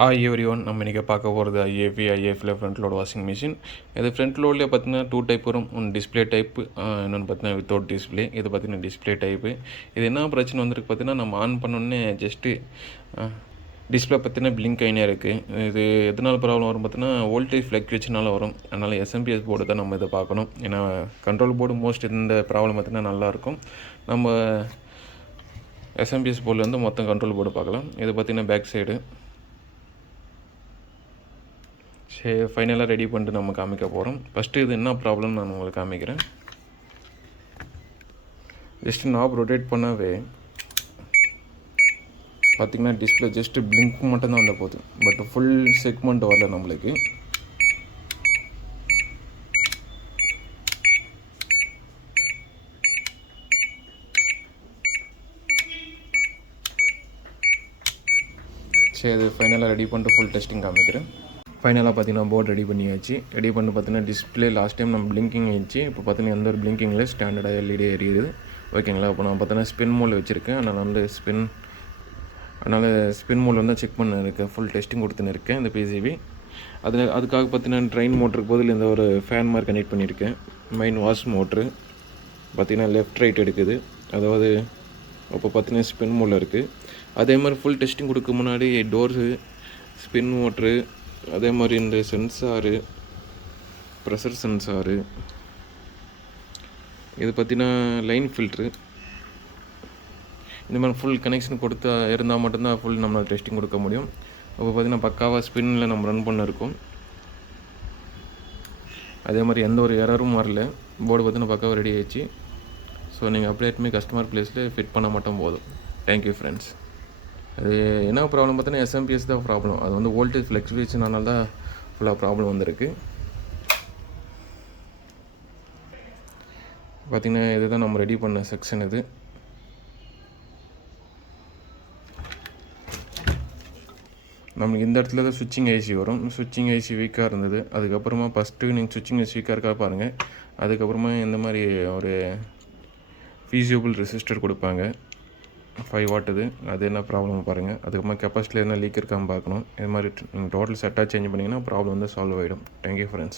Every one நம்ம இன்றைக்கி பார்க்க போகிறது ஐஏஎஃப்ல ஃப்ரண்ட் லோட் வாஷிங் மிஷின். இது ஃப்ரண்ட் லோட்லேயே பார்த்தீங்கன்னா 2 டைப் வரும். ஒன்று டிஸ்பிளே டைப்பு, இன்னொன்று பார்த்தீங்கன்னா வித்தவுட் டிஸ்பிளே. இது பார்த்தீங்கன்னா டிஸ்பிளே டைப்பு. இது என்ன பிரச்சனை வந்திருக்கு பார்த்தீங்கன்னா, நம்ம ஆன் பண்ணோடனே ஜஸ்ட்டு டிஸ்பிளே பார்த்தீங்கன்னா பிளிங்க் ஆகினே இருக்குது. இது எதனால் ப்ராப்ளம் வரும் பார்த்தீங்கன்னா, வோல்டேஜ் ஃப்ளக்சுவேஷனால் வரும். அதனால் எஸ்எம்பிஎஸ் போர்டு தான் நம்ம இதை பார்க்கணும். ஏன்னா கண்ட்ரோல் போர்டு மோஸ்ட் இந்த ப்ராப்ளம் பார்த்தீங்கன்னா நல்லாயிருக்கும். நம்ம எஸ்எம்பிஎஸ் போர்டில் வந்து மொத்தம் கண்ட்ரோல் போர்டு பார்க்கலாம். இது பார்த்தீங்கன்னா பேக் சைடு. சரி, ஃபைனலாக ரெடி பண்ணிட்டு நம்ம காமிக்க போகிறோம். ஃபஸ்ட்டு இது என்ன ப்ராப்ளம்னு நான் உங்களுக்கு காமிக்கிறேன். ஜஸ்ட்டு நாப் ரொட்டேட் பண்ணாவே பார்த்திங்கன்னா டிஸ்பிளே ஜஸ்ட்டு பிளிங்க் மட்டும்தான் வந்த போகுது. பட் ஃபுல் செக்மெண்ட் வரல நம்மளுக்கு. சரி, அது ஃபைனலாக ரெடி பண்ணிட்டு ஃபுல் டெஸ்டிங் காமிக்கிறேன். ஃபைனலாக பார்த்தீங்கன்னா போர்டு ரெடி பண்ணியாச்சு. ரெடி பண்ணி பார்த்தீங்கன்னா டிஸ்பிளே லாஸ்ட் டைம் நம்ம பிளிங்கிங் ஆயிடுச்சு. இப்போ பார்த்தீங்கன்னா எந்த ஒரு பிளிங்கிங்கில் ஸ்டாண்டர்டாக எல்இடி எரியுது. ஓகேங்களா? இப்போ நான் பார்த்தீங்கன்னா ஸ்பின் மோடில் வச்சுருக்கேன். அதனால் வந்து ஸ்பின் மோடில் வந்து செக் பண்ண இருக்கேன். ஃபுல் டெஸ்டிங் கொடுத்துன்னு இருக்கேன் இந்த பிசிபி. அதுக்காக பார்த்தீங்கன்னா ட்ரெயின் மோட்டருக்கு பதில் இந்த ஒரு ஃபேன் மாதிரி கனெக்ட் பண்ணியிருக்கேன். மெயின் வாஷ் மோட்ரு பார்த்தீங்கன்னா லெஃப்ட் ரைட் எடுக்குது. அதாவது இப்போ பார்த்தீங்கன்னா ஸ்பின் மோடில் இருக்குது. அதே மாதிரி ஃபுல் டெஸ்டிங் கொடுக்க முன்னாடி டோர்ஸு, ஸ்பின் மோட்ரு, அதே மாதிரி இந்த சென்சாரு, ப்ரெஷர் சென்சாரு, இது பார்த்திங்கன்னா லைன் ஃபில்ட்ரு, இந்த மாதிரி ஃபுல் கனெக்ஷன் கொடுத்தா இருந்தால் மட்டும்தான் ஃபுல் நம்ம டெஸ்டிங் கொடுக்க முடியும். அப்போ பார்த்திங்கன்னா பக்காவாக ஸ்பின்னில் நம்ம ரன் பண்ண இருக்கும். அதே மாதிரி எந்த ஒரு எரரும் வரல. போர்டு பார்த்திங்கன்னா பக்காவாக ரெடி ஆகிடுச்சு. ஸோ நீங்கள் அப்டேட்மே கஸ்டமர் ப்ளேஸில் ஃபிட் பண்ண மட்டும் போதும். Thank you friends. அது என்ன ப்ராப்ளம் பார்த்தீங்கன்னா எஸ்எம்பிஎஸ் தான் ப்ராப்ளம். அது வந்து வோல்டேஜ் ஃப்ளக்சுவேஷனால தான் ஃபுல்லாக ப்ராப்ளம் வந்திருக்கு. பார்த்திங்கன்னா இதுதான் நம்ம ரெடி பண்ண செக்ஷன். இது நமக்கு இந்த இடத்துல தான் சுவிட்சிங் ஐசி வரும். சுவிட்சிங் ஐசி வீக்காக இருந்தது. அதுக்கப்புறமா ஃபஸ்ட்டு நீங்கள் சுவிட்சிங் ஐசி வீக்காக இருக்கா பாருங்கள். அதுக்கப்புறமா இந்த மாதிரி ஒரு ஃபீஸிபிள் ரெசிஸ்டர் கொடுப்பாங்க 5 வாட். அது என்ன ப்ராப்ளம் பாருங்கள். அதுக்கப்புறமா கெப்பாசிட்டியில் என்ன லீக் இருக்காமல் பார்க்கணும். இது மாதிரி நீங்கள் டோட்டல் செட்டாக சேஞ்ச் பண்ணிங்கன்னா ப்ராப்ளம் வந்து சால்வ் ஆகிடும். Thank you friends.